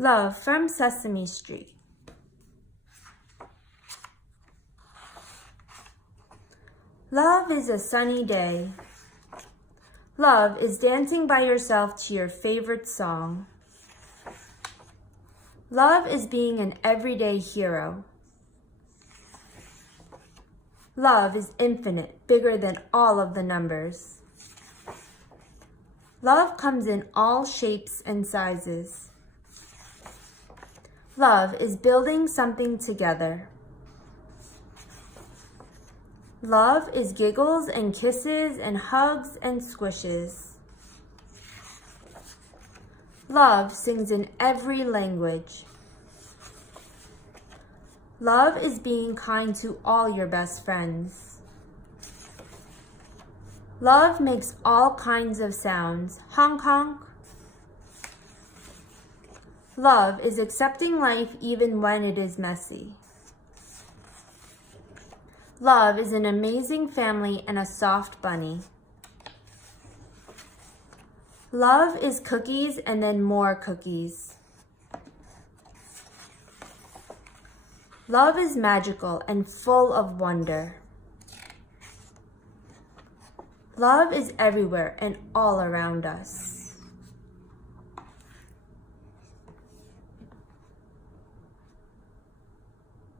Love from Sesame Street. Love is a sunny day. Love is dancing by yourself to your favorite song. Love is being an everyday hero. Love is infinite, bigger than all of the numbers. Love comes in all shapes and sizes. Love is building something together. Love is giggles and kisses and hugs and squishes. Love sings in every language. Love is being kind to all your best friends. Love makes all kinds of sounds. Honk, honk. Love is accepting life even when it is messy. Love is an amazing family and a soft bunny. Love is cookies and then more cookies. Love is magical and full of wonder. Love is everywhere and all around us.